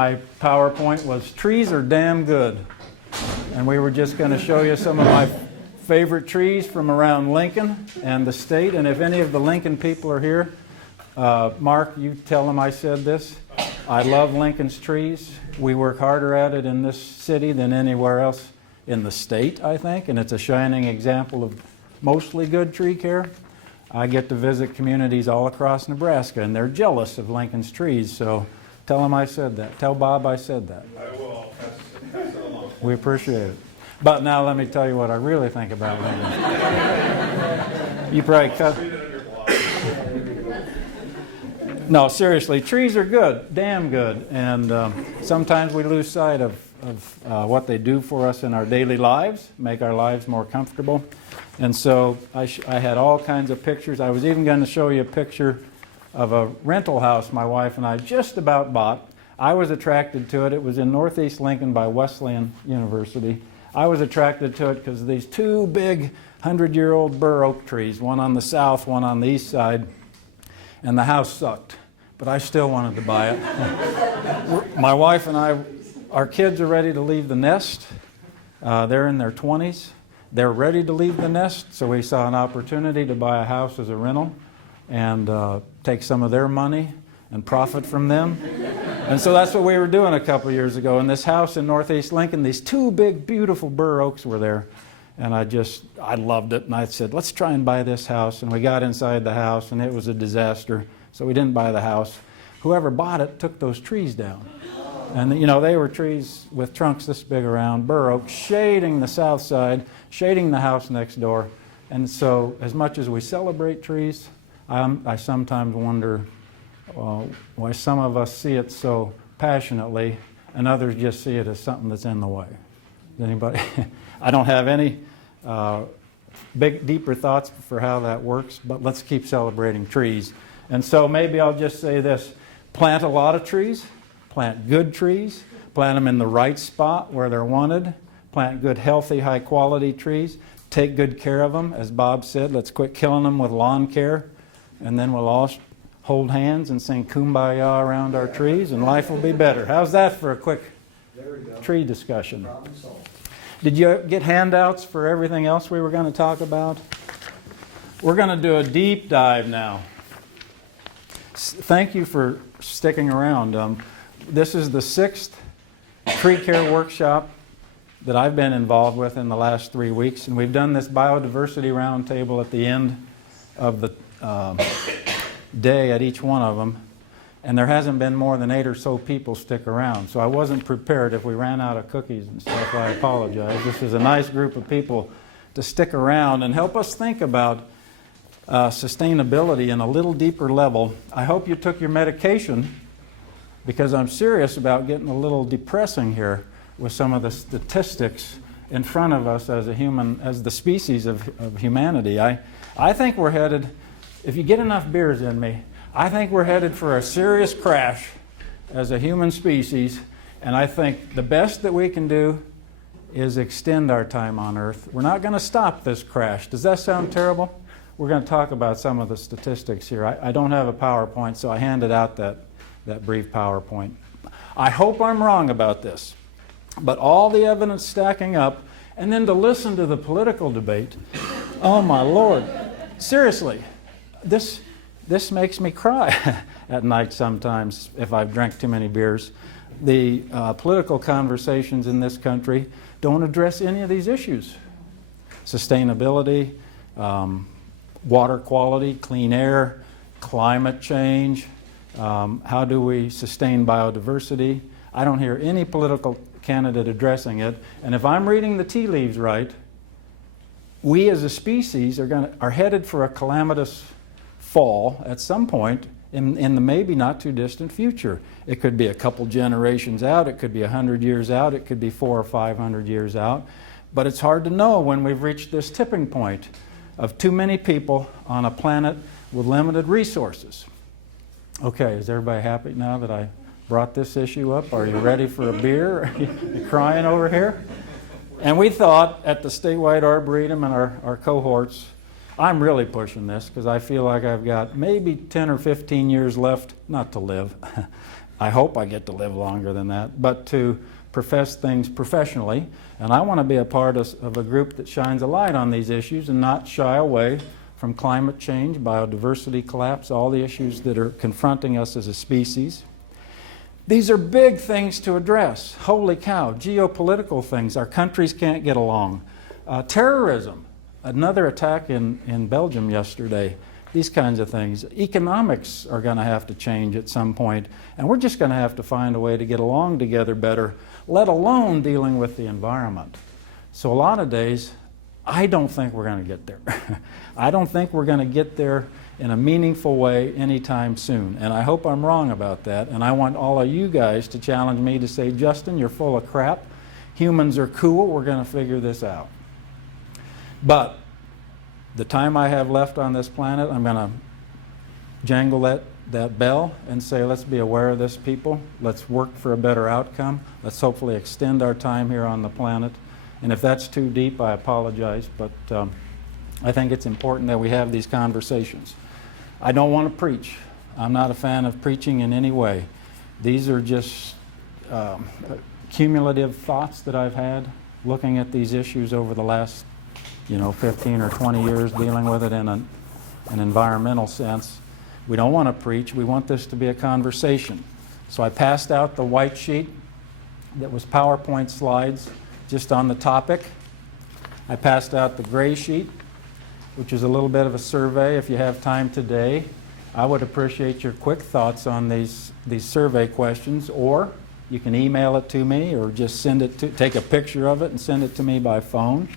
My PowerPoint was trees are damn good. And we were just going to show you some of my favorite trees from around Lincoln and the state. And if any of the Lincoln people are here, Mark, you tell them I said this. I love Lincoln's trees. We work harder at it in this city than anywhere else in the state, I think. And it's a shining example of mostly good tree care. I get to visit communities all across Nebraska, and they're jealous of Lincoln's trees. So tell them I said that. Tell Bob I said that. I will. Pass it along. We appreciate it. But now let me tell you what I really think about Lincoln. You probably cut. No, seriously, trees are good, damn good. And sometimes we lose sight of what they do for us in our daily lives, make our lives more comfortable. And so I had all kinds of pictures. I was even going to show you a picture of a rental house my wife and I just about bought. I was attracted to it. It was in Northeast Lincoln by Wesleyan University. I was attracted to it because of these two big 100-year-old bur oak trees, one on the south, one on the east side, and the house sucked. But I still wanted to buy it. My wife and I, our kids are ready to leave the nest. They're in their 20s. They're ready to leave the nest, so we saw an opportunity to buy a house as a rental and take some of their money and profit from them. And so that's what we were doing a couple years ago. In this house in Northeast Lincoln, these two big, beautiful bur oaks were there. And I loved it. And I said, let's try and buy this house. And we got inside the house, and it was a disaster. So we didn't buy the house. Whoever bought it took those trees down. And, you know, they were trees with trunks this big around, bur oak, shading the south side, shading the house next door. And so as much as we celebrate trees, I sometimes wonder why some of us see it so passionately and others just see it as something that's in the way. Anybody? I don't have any deeper thoughts for how that works, but let's keep celebrating trees. And so maybe I'll just say this. Plant a lot of trees. Plant good trees. Plant them in the right spot where they're wanted. Plant good, healthy, high-quality trees. Take good care of them. As Bob said, let's quit killing them with lawn care. And then we'll all hold hands and sing Kumbaya around our trees, and life will be better. How's that for a quick tree discussion? Did you get handouts for everything else we were going to talk about? We're going to do a deep dive now. Thank you for sticking around. This is the 6th tree care workshop that I've been involved with in the last 3 weeks, and we've done this biodiversity roundtable at the end of the day at each one of them, and there hasn't been more than 8 or so people stick around. So I wasn't prepared. If we ran out of cookies and stuff, I apologize. This is a nice group of people to stick around and help us think about sustainability in a little deeper level. I hope you took your medication, because I'm serious about getting a little depressing here with some of the statistics in front of us as the species of humanity. I think we're headed, if you get enough beers in me, I think we're headed for a serious crash as a human species, and I think the best that we can do is extend our time on Earth. We're not going to stop this crash. Does that sound terrible? We're going to talk about some of the statistics here. I don't have a PowerPoint, so I handed out that brief PowerPoint. I hope I'm wrong about this, but all the evidence stacking up, and then to listen to the political debate, oh my Lord, seriously, this makes me cry at night sometimes if I've drank too many beers. The political conversations in this country don't address any of these issues. Sustainability, water quality, clean air, climate change, how do we sustain biodiversity? I don't hear any political candidate addressing it. And if I'm reading the tea leaves right, we as a species are headed for a calamitous fall at some point in the maybe not too distant future. It could be a couple generations out, it could be 100 years out, it could be 400 or 500 years out. But it's hard to know when we've reached this tipping point of too many people on a planet with limited resources. Okay, is everybody happy now that I brought this issue up? Are you ready for a beer? Are you crying over here? And we thought at the statewide arboretum and our cohorts, I'm really pushing this because I feel like I've got maybe 10 or 15 years left, not to live, I hope I get to live longer than that, but to profess things professionally. And I want to be a part of a group that shines a light on these issues and not shy away from climate change, biodiversity collapse, all the issues that are confronting us as a species. These are big things to address. Holy cow, geopolitical things. Our countries can't get along. Terrorism, another attack in Belgium yesterday. These kinds of things. Economics are going to have to change at some point, and we're just going to have to find a way to get along together better, let alone dealing with the environment. So a lot of days, I don't think we're going to get there. I don't think we're going to get there in a meaningful way anytime soon, and I hope I'm wrong about that, and I want all of you guys to challenge me to say, Justin, you're full of crap. Humans are cool. We're going to figure this out. But the time I have left on this planet, I'm going to jangle that bell and say, let's be aware of this, people. Let's work for a better outcome. Let's hopefully extend our time here on the planet. And if that's too deep, I apologize, but I think it's important that we have these conversations. I don't want to preach. I'm not a fan of preaching in any way. These are just cumulative thoughts that I've had looking at these issues over the last 15 or 20 years, dealing with it in an environmental sense. We don't want to preach. We want this to be a conversation. So I passed out the white sheet that was PowerPoint slides just on the topic. I passed out the gray sheet, which is a little bit of a survey. If you have time today, I would appreciate your quick thoughts on these survey questions, or you can email it to me, or just take a picture of it and send it to me by phone.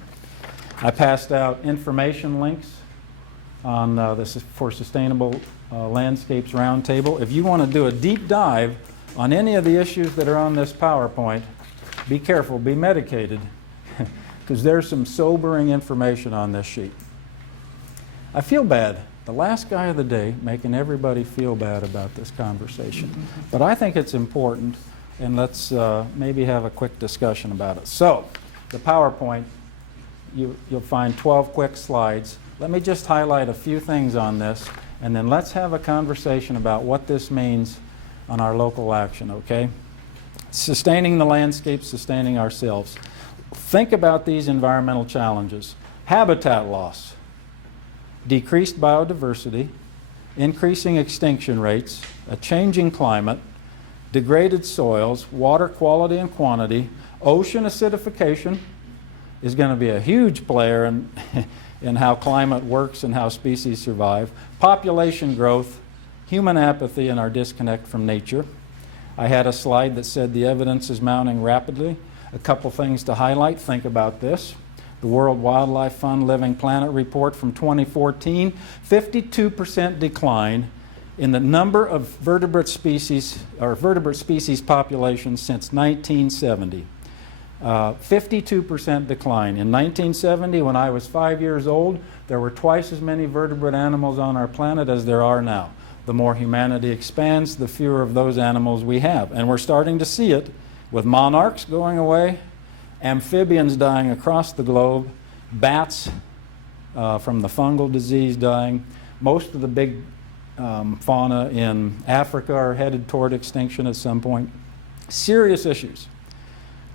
I passed out information links on this for Sustainable Landscapes Roundtable. If you want to do a deep dive on any of the issues that are on this PowerPoint, be careful, be medicated, because there's some sobering information on this sheet. I feel bad. The last guy of the day making everybody feel bad about this conversation. But I think it's important, and let's maybe have a quick discussion about it. So, the PowerPoint, you'll find 12 quick slides. Let me just highlight a few things on this, and then let's have a conversation about what this means on our local action, okay? Sustaining the landscape, sustaining ourselves. Think about these environmental challenges. Habitat loss, decreased biodiversity, increasing extinction rates, a changing climate, degraded soils, water quality and quantity, ocean acidification is going to be a huge player in how climate works and how species survive, population growth, human apathy, and our disconnect from nature. I had a slide that said the evidence is mounting rapidly. A couple things to highlight. Think about this. The World Wildlife Fund Living Planet report from 2014, 52% decline in the number of vertebrate species populations since 1970. 52% decline. In 1970, when I was 5 years old, there were twice as many vertebrate animals on our planet as there are now. The more humanity expands, the fewer of those animals we have. And we're starting to see it with monarchs going away, amphibians dying across the globe, bats from the fungal disease dying. Most of the big fauna in Africa are headed toward extinction at some point. Serious issues.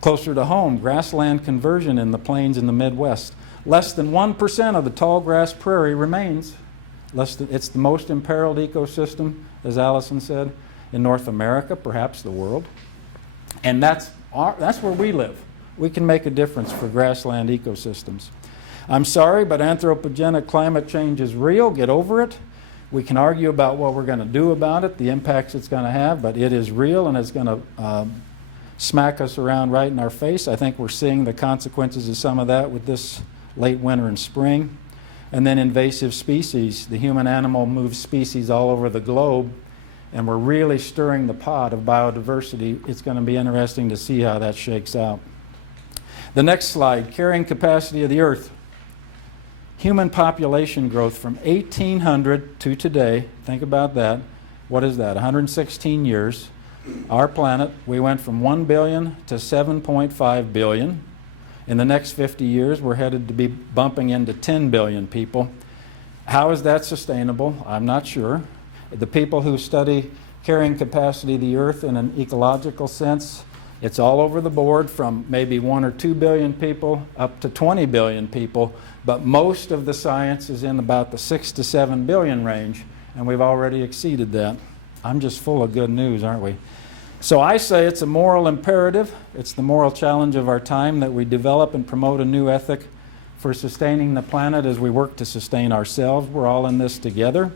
Closer to home, grassland conversion in the plains in the Midwest. Less than 1% of the tall grass prairie remains. It's the most imperiled ecosystem, as Allison said, in North America, perhaps the world. And that's where we live. We can make a difference for grassland ecosystems. I'm sorry, but anthropogenic climate change is real. Get over it. We can argue about what we're going to do about it, the impacts it's going to have, but it is real, and it's going to smack us around right in our face. I think we're seeing the consequences of some of that with this late winter and spring. And then invasive species. The human-animal moves species all over the globe, and we're really stirring the pot of biodiversity. It's going to be interesting to see how that shakes out. The next slide, carrying capacity of the Earth. Human population growth from 1800 to today, think about that. What is that, 116 years. Our planet, we went from 1 billion to 7.5 billion. In the next 50 years, we're headed to be bumping into 10 billion people. How is that sustainable? I'm not sure. The people who study carrying capacity of the Earth in an ecological sense. It's all over the board, from maybe 1 or 2 billion people up to 20 billion people, but most of the science is in about the 6 to 7 billion range, and we've already exceeded that. I'm just full of good news, aren't we? So I say it's a moral imperative. It's the moral challenge of our time that we develop and promote a new ethic for sustaining the planet as we work to sustain ourselves. We're all in this together.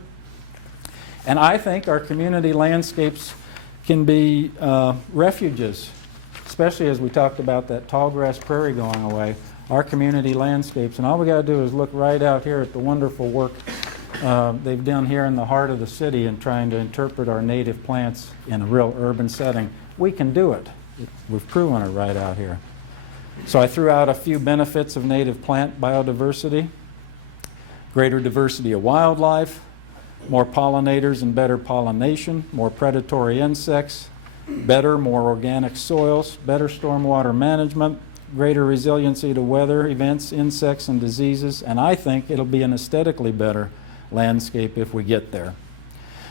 And I think our community landscapes can be refuges, especially as we talked about that tall grass prairie going away. Our community landscapes, and all we got to do is look right out here at the wonderful work they've done here in the heart of the city in trying to interpret our native plants in a real urban setting. We can do it. We've proven it right out here. So I threw out a few benefits of native plant biodiversity: greater diversity of wildlife, more pollinators and better pollination, more predatory insects, better, more organic soils, better stormwater management, greater resiliency to weather events, insects, and diseases, and I think it'll be an aesthetically better landscape if we get there.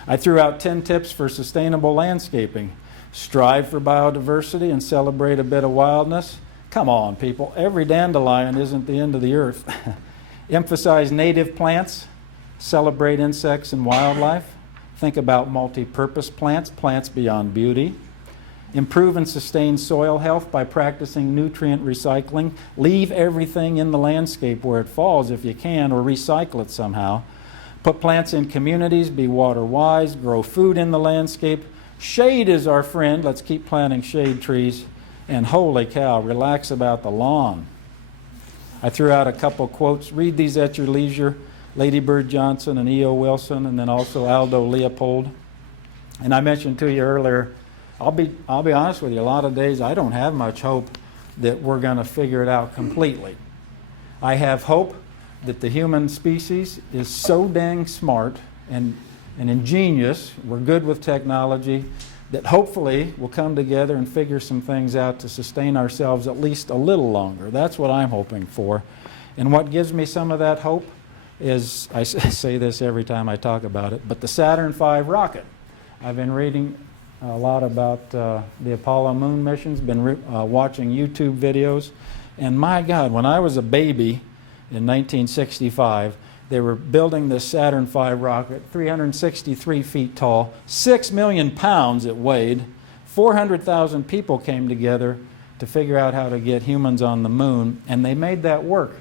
I threw out 10 tips for sustainable landscaping. Strive for biodiversity and celebrate a bit of wildness. Come on, people, every dandelion isn't the end of the earth. Emphasize native plants. Celebrate insects and wildlife. Think about multi-purpose plants, plants beyond beauty. Improve and sustain soil health by practicing nutrient recycling. Leave everything in the landscape where it falls if you can, or recycle it somehow. Put plants in communities, be water wise, grow food in the landscape. Shade is our friend. Let's keep planting shade trees. And holy cow, relax about the lawn. I threw out a couple quotes. Read these at your leisure. Lady Bird Johnson and E.O. Wilson, and then also Aldo Leopold. And I mentioned to you earlier, I'll be honest with you, a lot of days I don't have much hope that we're going to figure it out completely. I have hope that the human species is so dang smart and ingenious, we're good with technology, that hopefully we'll come together and figure some things out to sustain ourselves at least a little longer. That's what I'm hoping for. And what gives me some of that hope is, I say this every time I talk about it, but the Saturn V rocket. I've been reading a lot about the Apollo moon missions, been watching YouTube videos, and my God, when I was a baby in 1965, they were building this Saturn V rocket, 363 feet tall, 6 million pounds it weighed, 400,000 people came together to figure out how to get humans on the moon, and they made that work.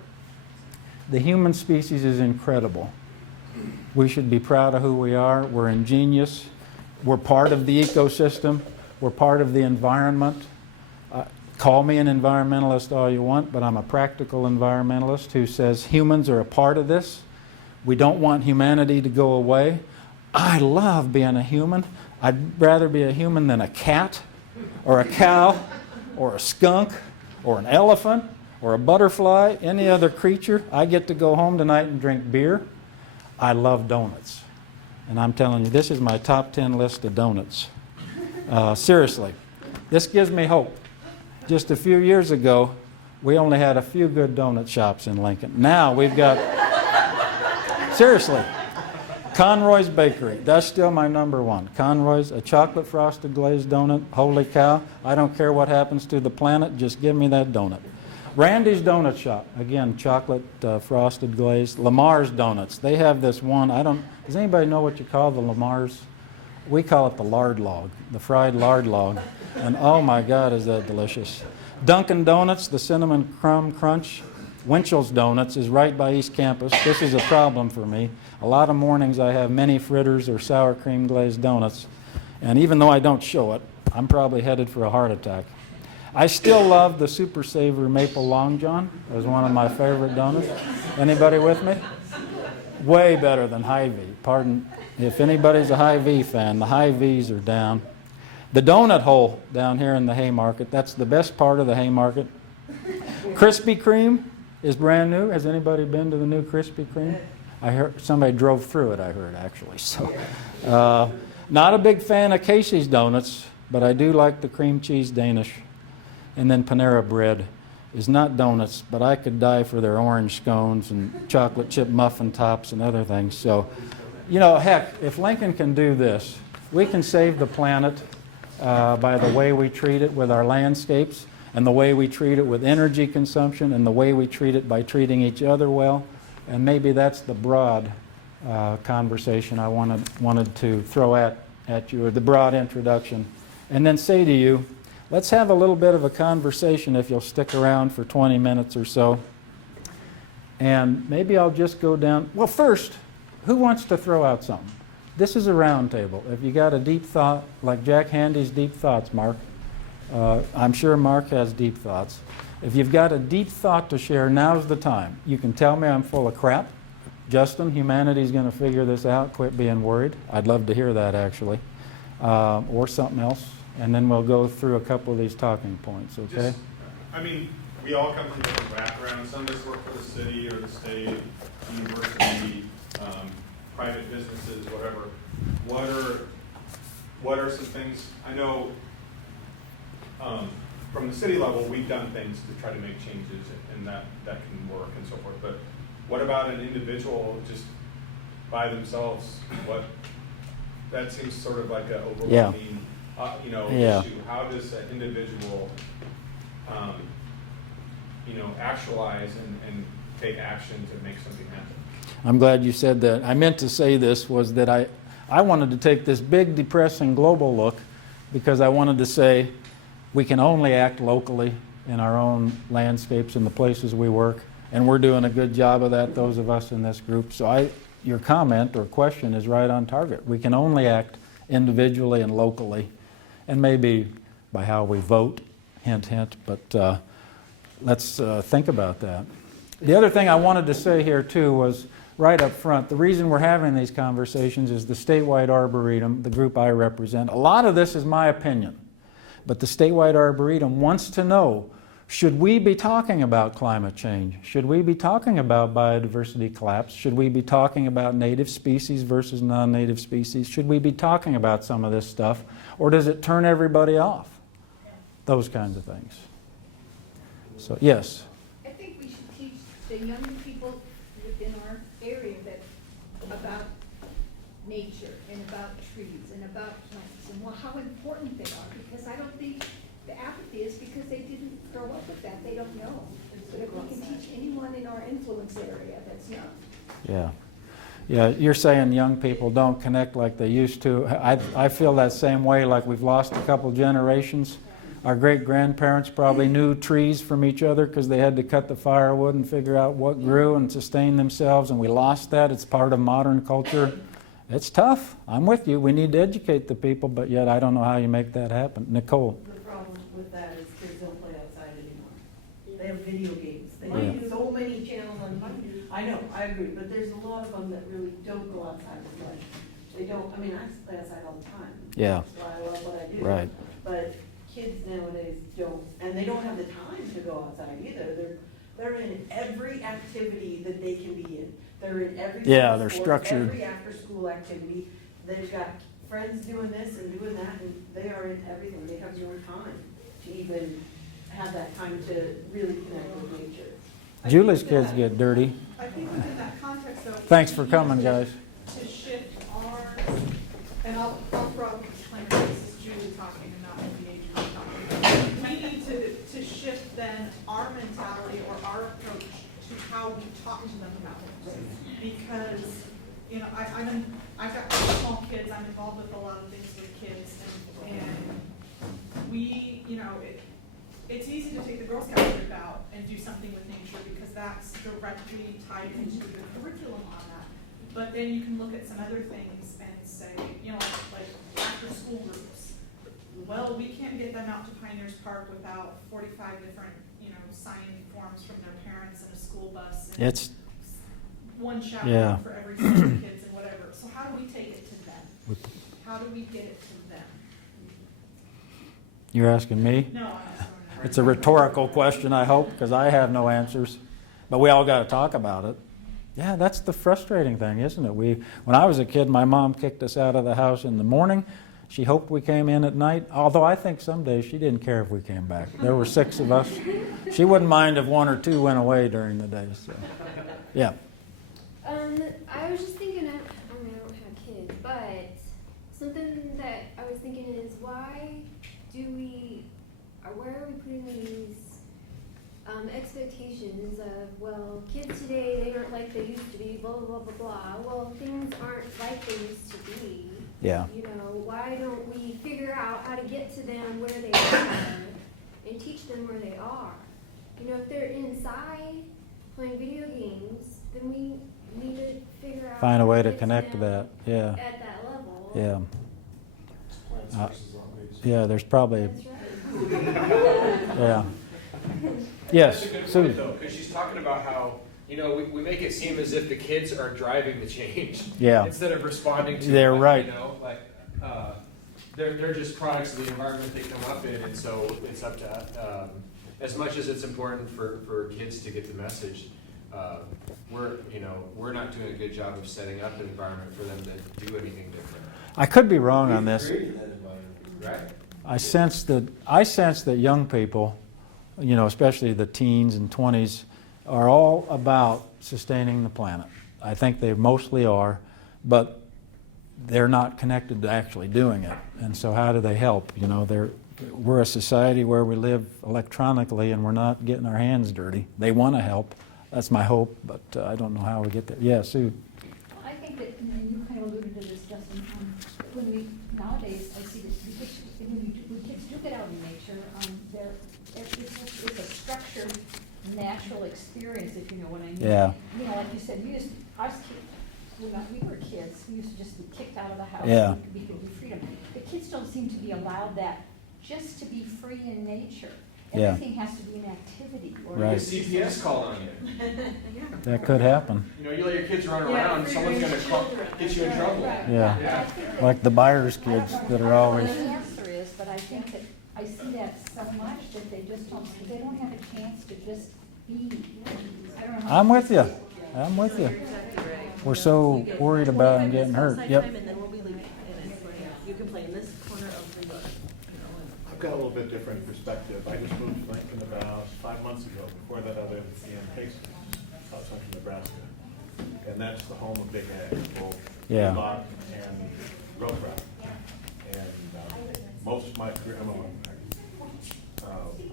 The human species is incredible. We should be proud of who we are. We're ingenious. We're part of the ecosystem. We're part of the environment. Call me an environmentalist all you want, but I'm a practical environmentalist who says humans are a part of this. We don't want humanity to go away. I love being a human. I'd rather be a human than a cat or a cow or a skunk or an elephant or a butterfly, any other creature. I get to go home tonight and drink beer. I love donuts. And I'm telling you, this is my top 10 list of donuts. Seriously, this gives me hope. Just a few years ago, we only had a few good donut shops in Lincoln. Now we've got, seriously, Conroy's Bakery. That's still my number one. Conroy's, a chocolate frosted glazed donut. Holy cow, I don't care what happens to the planet, just give me that donut. Randy's Donut Shop, again, chocolate frosted glazed. Lamar's Donuts, they have this one, does anybody know what you call the Lamar's? We call it the lard log, the fried lard log. And oh my God, is that delicious. Dunkin' Donuts, the Cinnamon Crumb Crunch. Winchell's Donuts is right by East Campus. This is a problem for me. A lot of mornings I have mini fritters or sour cream glazed donuts. And even though I don't show it, I'm probably headed for a heart attack. I still love the Super Savor Maple Long John. It was one of my favorite donuts. Anybody with me? Way better than Hy-Vee. Pardon, if anybody's a Hy-Vee fan, the Hy-Vees are down. The donut hole down here in the Haymarket, that's the best part of the Haymarket. Krispy Kreme is brand new. Has anybody been to the new Krispy Kreme? I heard somebody drove through it, I heard, actually. So, not a big fan of Casey's Donuts, but I do like the cream cheese Danish. And then Panera Bread is not donuts, but I could die for their orange scones and chocolate chip muffin tops and other things. So, you know, heck, if Lincoln can do this, We can save the planet by the way we treat it with our landscapes, and the way we treat it with energy consumption, and the way we treat it by treating each other well. And maybe that's the broad conversation I wanted to throw at you, or the broad introduction. And then say to you, let's have a little bit of a conversation if you'll stick around for 20 minutes or so. And maybe I'll just go down. Well, first, who wants to throw out something? This is a round table. If you got a deep thought, like Jack Handy's deep thoughts, Mark, I'm sure Mark has deep thoughts. If you've got a deep thought to share, now's the time. You can tell me I'm full of crap. Justin, humanity's going to figure this out. Quit being worried. I'd love to hear that, actually. Or something else. And then we'll go through a couple of these talking points, okay? We all come from different backgrounds. Some of us work for the city or the state, university, private businesses, whatever. What are some things? I know from the city level, we've done things to try to make changes, and that can work and so forth. But what about an individual just by themselves? That seems sort of like an overwhelming, issue. How does an individual, actualize and take action to make something happen? I'm glad you said that. I meant to say this was that I wanted to take this big, depressing global look because I wanted to say we can only act locally in our own landscapes and the places we work, and we're doing a good job of that, those of us in this group. So your comment or question is right on target. We can only act individually and locally, and maybe by how we vote, hint, hint, but let's think about that. The other thing I wanted to say here too was right up front, the reason we're having these conversations is the statewide Arboretum, the group I represent. A lot of this is my opinion, but the statewide Arboretum wants to know, should we be talking about climate change? Should we be talking about biodiversity collapse? Should we be talking about native species versus non-native species? Should we be talking about some of this stuff? Or does it turn everybody off? Those kinds of things. So, yes? I think we should teach the young people within our area about nature and about trees and about plants and how important they are, because I don't think the apathy is because they didn't grow up with that. They don't know. But if we can teach anyone in our influence area that's young. Yeah. Yeah, you're saying young people don't connect like they used to. I feel that same way, like we've lost a couple generations. Our great-grandparents probably knew trees from each other because they had to cut the firewood and figure out what grew and sustain themselves, and we lost that. It's part of modern culture. It's tough. I'm with you. We need to educate the people, but yet I don't know how you make that happen. Nicole. The problem with that is kids don't play outside anymore. They have video games. They have so many channels on TV. I know, I agree, but there's a lot of them that really don't go outside as much. They don't, I play outside all the time. Yeah. That's why I love what I do. Right. But kids nowadays don't, and they don't have the time to go outside either. They're in every activity that they can be in. They're in every they're sport, structured. every after-school activity. They've got friends doing this and doing that, and they are in everything. They have no time to even have that time to really connect with nature. Julie's kids get dirty. I think within that context, though. Thanks for coming, guys. To shift our, and I'll throw disclaimer, this is Julie talking and not the agent talking. We need to shift then our mentality or our approach to how we talk to them about it. Because, I've got small kids, I'm involved with a lot of things with kids, and we, it's easy to take the Girl Scout trip out and do something with nature because that's directly tied into the curriculum on that. But then you can look at some other things and say, like after school groups. Well, we can't get them out to Pioneers Park without 45 different, sign forms from their parents and a school bus. And It's one shout Yeah. out for every single kids and whatever. So how do we take it to them? How do we get it to them? You're asking me? No, I'm not. It's a rhetorical question, I hope, because I have no answers. But we all got to talk about it. Yeah, that's the frustrating thing, isn't it? When I was a kid, my mom kicked us out of the house in the morning. She hoped we came in at night, although I think some days she didn't care if we came back. There were 6 of us. She wouldn't mind if 1 or 2 went away during the day. So, yeah. I was just thinking, I don't have kids, but something question that I was thinking is why are we putting these expectations of, well, kids today, they aren't like they used to be, blah, blah, blah, blah. Well, things aren't like they used to be. Yeah. You know, why don't we figure out how to get to them where they are and teach them where they are? You know, if they're inside playing video games, then we need to figure out. Find a way how to get connect to them that, yeah. At that level. Yeah. Plants versus zombies. Yeah, there's probably, That's right. yeah. Yes, That's a good Sue. point, though, because she's talking about how, you know, we make it seem as if the kids are driving the change. Yeah. Instead of responding to They're it, right. You know, like, they're just products of the environment they come up in, and so it's up to, as much as it's important for kids to get the message, we're not doing a good job of setting up an environment for them to do anything different. I could be wrong on this. Right? I sense that young people, you know, especially the teens and 20s, are all about sustaining the planet. I think they mostly are, but they're not connected to actually doing it. And so how do they help? You know, we're a society where we live electronically and we're not getting our hands dirty. They want to help. That's my hope, but I don't know how we get there. Yeah, Sue. I think that, and you kind of alluded to this, Justin, nowadays, I see that when kids do get out in nature, it's a structured, natural experience, if you know what I mean. Yeah. You know, like you said, us kids, when we were kids, we used to just be kicked out of the house. Yeah. We could be freedom. The kids don't seem to be allowed that, just to be free in nature. Yeah. Everything has to be an activity. Or Right. A CPS call on you. That could happen. You know, you let your kids run Yeah, around, free someone's range gonna children. get you in trouble. Right. Yeah. Yeah. Like the Byers kids that are I always. don't know what the answer is, but I think that I see that so much that they just don't, they don't have a chance to just be. I don't know how I'm to with say you. it. I'm with you. You're exactly right. We're so worried about them getting hurt. Outside Yep. time, and then we'll be leaving, and it's, you can play in this corner of the yard. I've got a little bit different perspective. I just moved to Lincoln about 5 months ago. Before that, I lived in Hastings, out central Nebraska. And that's the home of Big Ag, both Yeah. feedlot and row crop. And most of my career, I'm a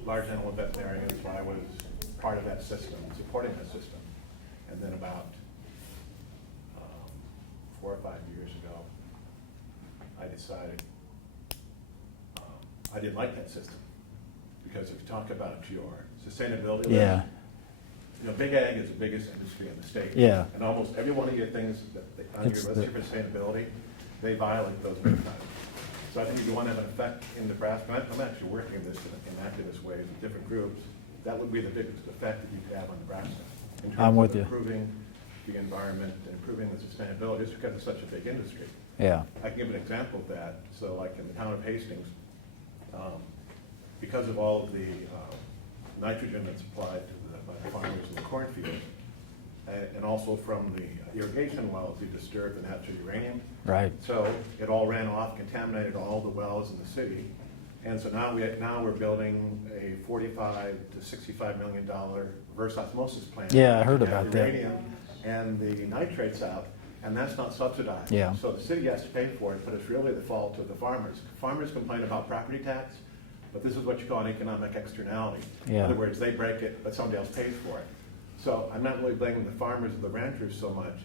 large animal veterinarian, so I was part of that system, supporting that system. And then about 4 or 5 years ago, I decided I didn't like that system, because if you talk about your sustainability, Yeah. you know, Big Ag is the biggest industry in the state. Yeah. And almost every one of your things on your It's list the- for sustainability, they violate those big time. So I think if you want to have an effect in Nebraska, and I'm actually working this in activist ways with different groups, that would be the biggest effect that you could have on Nebraska. In terms I'm with of you. improving the environment, and improving the sustainability, just because it's such a big industry. Yeah. I can give an example of that. So like in the town of Hastings, because of all of the nitrogen that's applied to by the farmers in the cornfield, and also from the irrigation wells, you disturb the natural uranium. Right. So it all ran off, contaminated all the wells in the city. And so now we're building a $45 to $65 million reverse osmosis plant. Yeah, I heard to get about the that. uranium and the nitrates out, and that's not subsidized. Yeah. So the city has to pay for it, but it's really the fault of the farmers. Farmers complain about property tax, but this is what you call an economic externality. Yeah. In other words, they break it, but somebody else pays for it. So I'm not really blaming the farmers or the ranchers so much,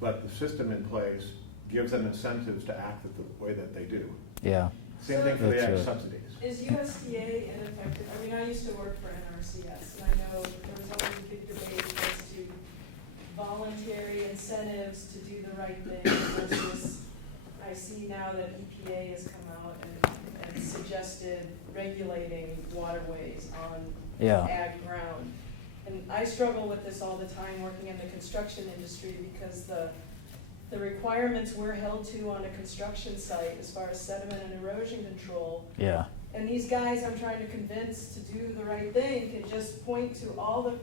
but the system in place gives them incentives to act the way that they do. Yeah. Same thing for the ag It's, subsidies. Is USDA ineffective? I mean, I used to work for NRCS, and I know there was always a big debate as to voluntary incentives to do the right thing versus, I see now that EPA has come out and suggested regulating waterways on Yeah. ag ground. And I struggle with this all the time working in the construction industry because the requirements we're held to on a construction site as far as sediment and erosion control, Yeah. and these guys I'm trying to convince to do the right thing can just point to all the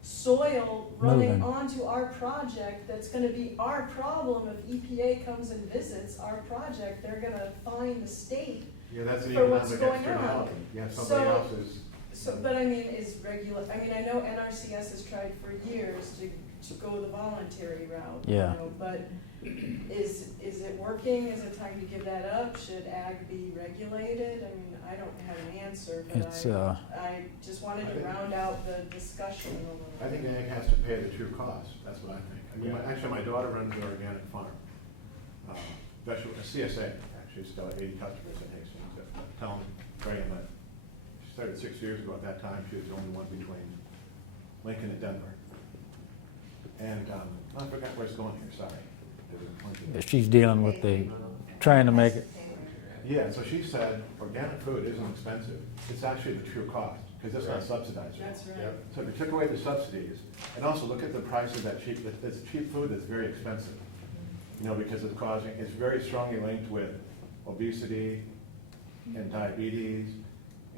soil running Moving. onto our project that's gonna be our problem if EPA comes and visits our project. They're gonna fine the state. Yeah, that's the For what's economic going on. externality. Yeah, somebody else is. So, but I mean, I know NRCS has tried for years to to go the voluntary route. Yeah. You know, but is it working? Is it time to give that up? Should ag be regulated? I mean, I don't have an answer, but It's, I just wanted to round out the discussion a little. I think ag has to pay the true cost, that's what I think. I mean, actually, my daughter runs an organic farm, vegetable, a CSA, actually, she's got 80 customers in Hastings, that tell me, very much. She started 6 years ago. At that time, she was the only one between Lincoln and Denver. And, I forgot where it's going here, sorry. she's dealing with trying to make it. Yeah, so she said, organic food isn't expensive, it's actually the true cost, because it's not subsidized. That's right. Yep. So if you took away the subsidies, and also look at the price of that cheap, that's cheap food that's very expensive. You know, because it's very strongly linked with obesity and diabetes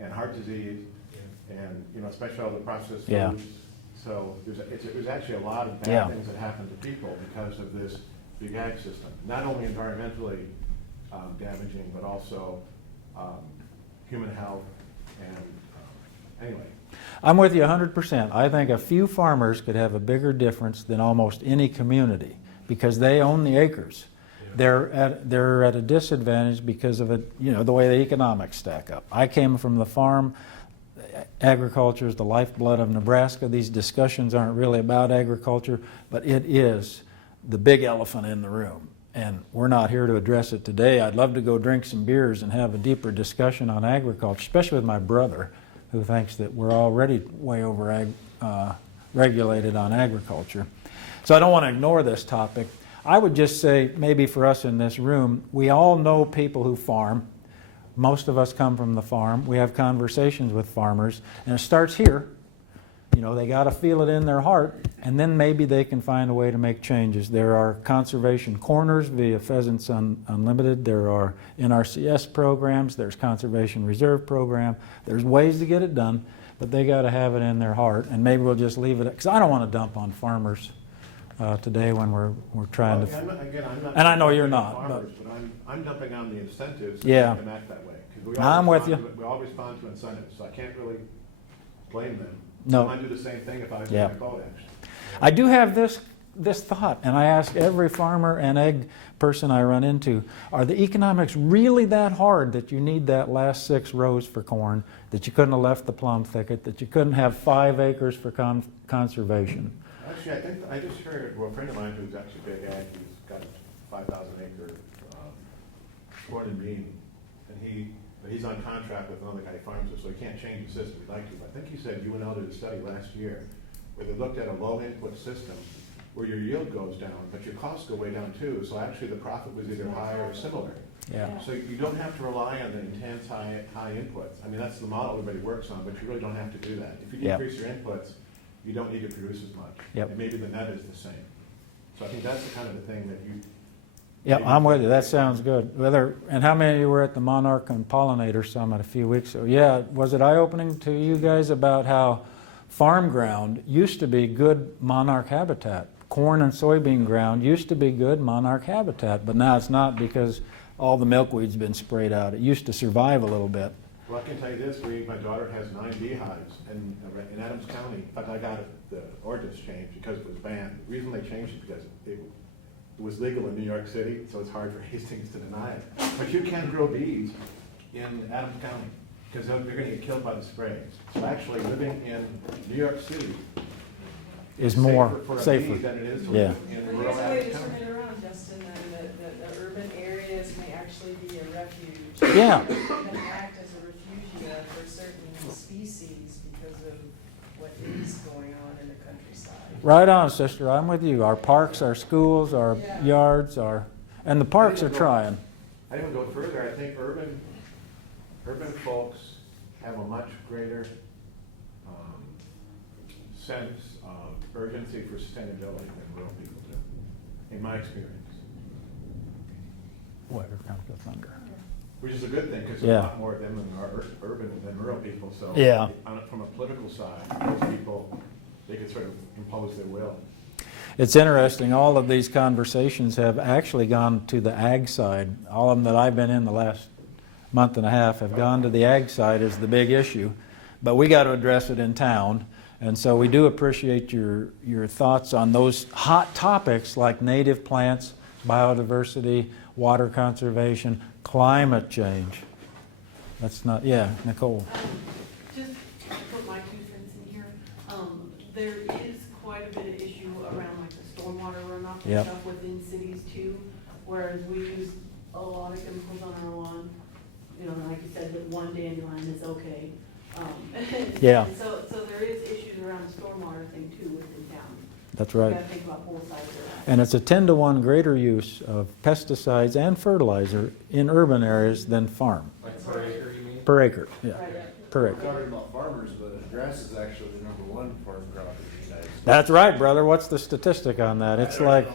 and heart disease and, you know, especially all the processed Yeah. foods. So there's actually a lot of Yeah. bad things that happen to people because of this big ag system. Not only environmentally damaging, but also human health and, anyway. I'm with you 100%. I think a few farmers could have a bigger difference than almost any community because they own the acres. They're at a disadvantage because of it, you know, the way the economics stack up. I came from the farm. Agriculture is the lifeblood of Nebraska. These discussions aren't really about agriculture, but it is the big elephant in the room. And we're not here to address it today. I'd love to go drink some beers and have a deeper discussion on agriculture, especially with my brother, who thinks that we're already way over regulated on agriculture. So I don't want to ignore this topic. I would just say, maybe for us in this room, we all know people who farm. Most of us come from the farm. We have conversations with farmers, and it starts here. You know, they got to feel it in their heart, and then maybe they can find a way to make changes. There are conservation corners via Pheasants Unlimited. There are NRCS programs. There's Conservation Reserve program. There's ways to get it done, but they got to have it in their heart. And maybe we'll just leave it, because I don't want to dump on farmers today when we're trying to. I'm not. And I know you're not, farmers, but I'm dumping on the incentives to Yeah. make them act that way. 'Cause I'm with you. We all respond to incentives, so I can't really blame them. No. I might do the same thing if I was Yeah. in a boat, actually. I do have this thought, and I ask every farmer and egg person I run into, are the economics really that hard that you need that last 6 rows for corn, that you couldn't have left the plum thicket, that you couldn't have 5 acres for conservation? Actually, I think, I just heard, well, a friend of mine who's actually big ag, he's got a 5,000-acre corn and bean, and but he's on contract with another guy who farms it, so he can't change the system he'd like to. But I think he said UNL did a study last year where they looked at a low-input system where your yield goes down, but your costs go way down too. So actually the profit was either higher or similar. Yeah. So you don't have to rely on the intense high inputs. I mean, that's the model everybody works on, but you really don't have to do that. If you Yep. decrease your inputs, you don't need to produce as much. Yep. And maybe the net is the same. So I think that's the kind of the thing that you. Yeah, I'm with you. That sounds good. And how many of you were at the Monarch and Pollinator Summit a few weeks ago? Yeah, was it eye-opening to you guys about how farm ground used to be good monarch habitat? Corn and soybean ground used to be good monarch habitat, but now it's not because all the milkweed's been sprayed out. It used to survive a little bit. Well, I can tell you this, my daughter has 9 beehives in Adams County. In fact, I got the ordinance changed because it was banned. The reason they changed it because it was legal in New York City, so it's hard for Hastings to deny it. But you can grow bees in Adams County because they're going to get killed by the sprays. So actually, living in New York City Is more for a safer. bee than it is to Yeah. live in Well, rural here's a way Adams to turn County. it around, Justin, then, that the urban areas may actually be a refuge. Yeah. And act as a refugia for certain species because of what is going on in the countryside. Right on, sister. I'm with you. Our parks, our schools, our Yeah. yards, and the parks are trying. I even go further. I think urban folks have a much greater sense of urgency for sustainability than rural people do, in my experience. Whatever comes with thunder. Which is a good thing, because Yeah. there's a lot more of them are urban than rural people, so. Yeah. From a political side, those people, they could sort of impose their will. It's interesting, all of these conversations have actually gone to the ag side. All of them that I've been in the last month and a half have gone to the ag side as the big issue. But we got to address it in town. And so we do appreciate your thoughts on those hot topics like native plants, biodiversity, water conservation, climate change. That's not, yeah, Nicole. Just to put my 2 cents in here, there is quite a bit of issue around like the stormwater runoff and Yep. stuff within cities too, whereas we use a lot of chemicals on our lawn. You know, like you said, with one dandelion is okay. Yeah. So there is issues around the stormwater thing too within town. That's You right. gotta think about both sides of that. And it's a 10-to-1 greater use of pesticides and fertilizer in urban areas than farm. Like per acre, you mean? Per acre, yeah, Right. per We're acre. talking about farmers, but grass is actually the #1 farm crop in the United States. That's right, brother. What's the statistic on that? It's like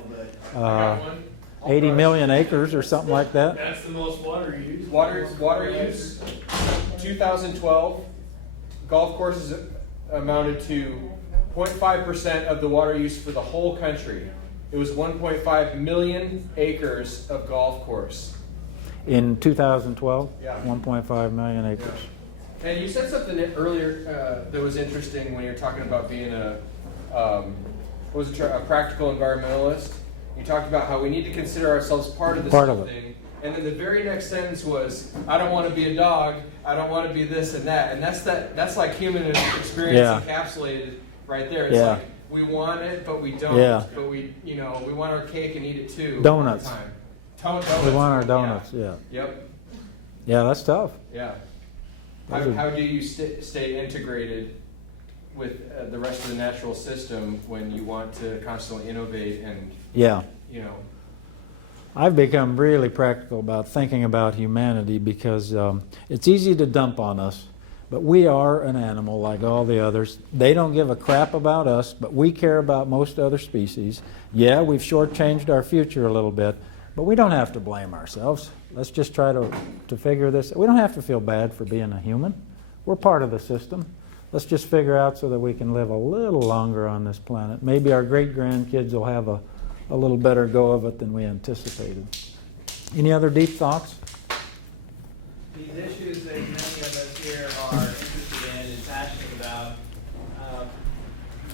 I got one. 80 million acres or something like that. That's the most water used. Water use, 2012, golf courses amounted to 0.5% of the water use for the whole country. It was 1.5 million acres of golf course. In 2012, Yeah. 1.5 million acres. And you said something earlier that was interesting when you're talking about being a practical environmentalist. You talked about how we need to consider ourselves part of this Part whole of it. thing. And then the very next sentence was, I don't want to be a dog, I don't want to be this and that. And that's like human experience Yeah. encapsulated right there. It's Yeah. like we want it, but we don't. Yeah. But we want our cake and eat it too. Donuts. all the time. Donuts. We want our donuts, yeah. Yep. Yeah, that's tough. Yeah. Those are- How do you stay integrated with the rest of the natural system when you want to constantly innovate and, Yeah. you know? I've become really practical about thinking about humanity because it's easy to dump on us, but we are an animal like all the others. They don't give a crap about us, but we care about most other species. Yeah, we've shortchanged our future a little bit, but we don't have to blame ourselves. Let's just try to figure this. We don't have to feel bad for being a human. We're part of the system. Let's just figure out so that we can live a little longer on this planet. Maybe our great-grandkids will have a little better go of it than we anticipated. Any other deep thoughts? These issues that many of us here are interested in and passionate about,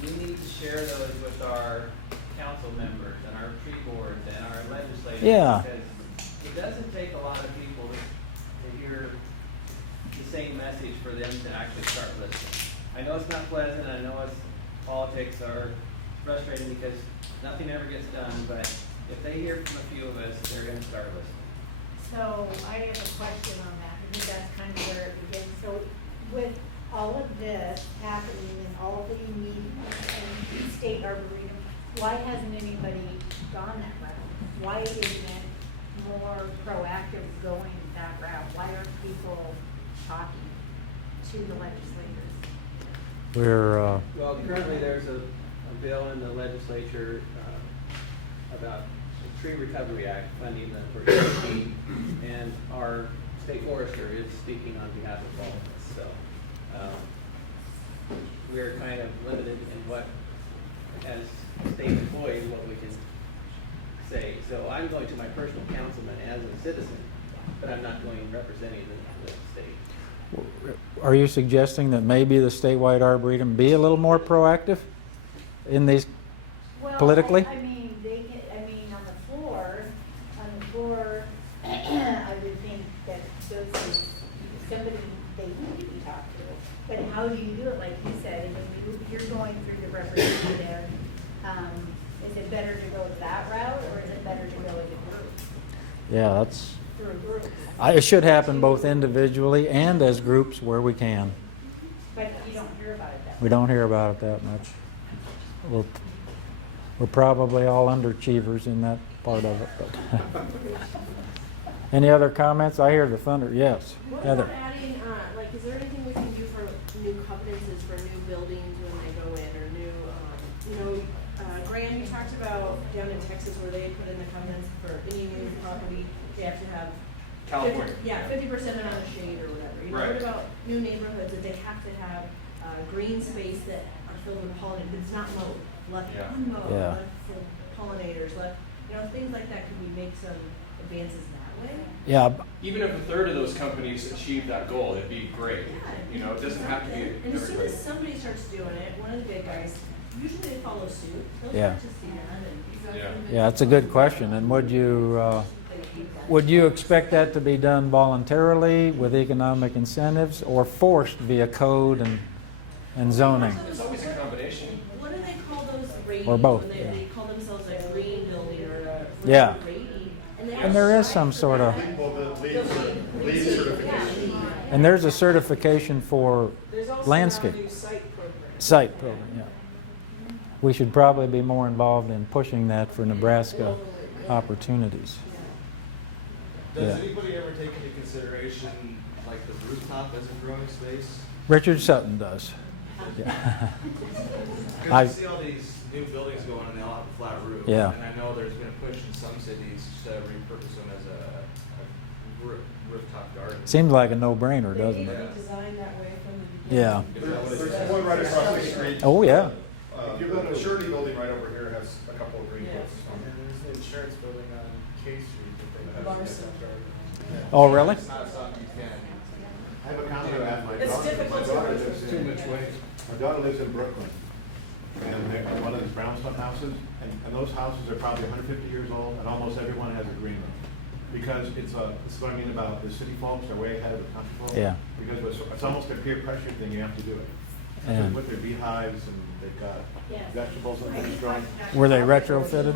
we need to share those with our council members and our tree boards and our legislators. Yeah. Because it doesn't take a lot of people to hear the same message for them to actually start listening. I know it's not pleasant, I know politics are frustrating because nothing ever gets done, but if they hear from a few of us, they're going to start listening. So I have a question on that, because that's kind of where it begins. So with all of this happening and all the meetings and state arboretum, why hasn't anybody gone that route? Why isn't it more proactive going that route? Why aren't people talking to the legislators? We're Well, currently there's a bill in the legislature about the Tree Recovery Act funding for EPA, and our state forester is speaking on behalf of all of us. So we're kind of limited in what, as state employees, what we can say. So I'm going to my personal councilman as a citizen, but I'm not going representing the state. Are you suggesting that maybe the statewide arboretum be a little more proactive in these politically? I mean, on the floor, I would think that those is somebody they need to be talked to. But how do you do it, like you said, if you're going through the representative, is it better to go that route, or is it better to go as a group, Yeah, that's. through a group? It should happen both individually and as groups where we can. But you don't hear about it that We don't hear about it that much. We're probably all underachievers in that part of it. But any other comments? I hear the thunder. Yes, What Heather. about adding, like, is there anything we can do for new covenants for new buildings when they go in, or new, Graham, you talked about down in Texas where they put in the covenants for any new property, they have to have. California. 50% on the shade or whatever. Right. What about new neighborhoods that they have to have green space that are filled with pollinators, it's not mowed, left Yeah. unmowed, Yeah. left for pollinators, left, things like that, can we make some advances in that way. Yeah, Even if a third of those companies achieve that goal, it'd be great. You know, it doesn't have to be And as soon everybody. as somebody starts doing it, one of the big guys, usually they follow suit. They'll Yeah. start to see that and. Yeah. yeah, that's a good question. And would you expect that to be done voluntarily with economic incentives or forced via code and zoning? It's always a combination. What do they call those rating? Or both, When yeah. they call themselves a green building or a Yeah. rating. they And there is some sort of, Well, the lead certification. and there's a certification for There's also landscape. now a new site program. Site program, yeah. We should probably be more involved in pushing that for Nebraska opportunities. Does Yeah. anybody ever take into consideration, like, the rooftop as a growing space? Richard Sutton does. Yeah. Because you see all these new buildings going and they all have a flat roof. Yeah. And I know there's been a push in some cities to repurpose them as a rooftop garden. Seems like a no-brainer, They doesn't need to it? be designed that way from the beginning. Yeah. There's one right across the street. Oh, yeah. If you go to the surety building right over here has a couple of green Yes. roofs. And there's the insurance building on K Street that they have. Larson. Oh, really? It's not something you can. I have a comment on that. It's difficult to lives too much weight. My daughter lives in Brooklyn, and they're one of those brownstone houses, and those houses are probably 150 years old, and almost everyone has a green room. Because this is what I mean about the city folks, they're way ahead of the country folks. Yeah. Because it's almost a peer pressure thing, you have to do it. They And put their beehives, and they've got vegetables and things growing. were they retrofitted?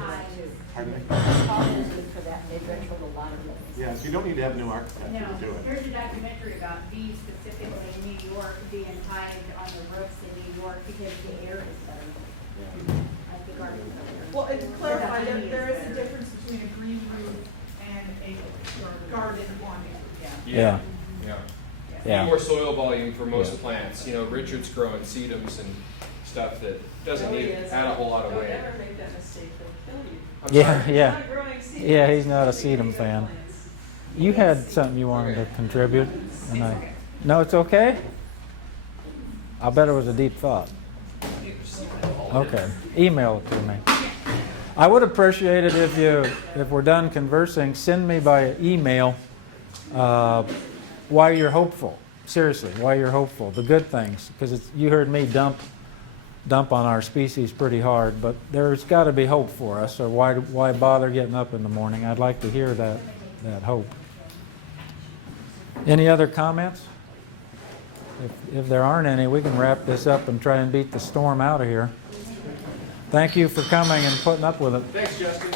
Pardon me? For that, they retrofit a lot of them. Yeah, so you don't need to have a new architect No, to do it. there's a documentary about bees specifically in New York being tied on the roofs in New York because the air is better. Like the gardens over there. Well, and to clarify, there is a difference between a green roof and a garden awning. Yeah. Yeah. Yeah. More soil volume for most Yeah. plants. You know, Richard's growing sedums and stuff that doesn't No, he need isn't. add a whole lot of Don't weight. ever make that mistake, they'll kill you. I'm Yeah, sorry. yeah. Not growing seeds. Yeah, he's not a Growing sedum fan. plants. You had something you wanted to contribute, and no, it's okay? I bet it was a deep thought. Okay, email it to me. I would appreciate it if we're done conversing, send me by email why you're hopeful. Seriously, why you're hopeful. The good things, because you heard me dump on our species pretty hard, but there's got to be hope for us. Or why bother getting up in the morning? I'd like to hear that hope. Any other comments? If there aren't any, we can wrap this up and try and beat the storm out of here. Thank you for coming and putting up with it. Thanks, Justin.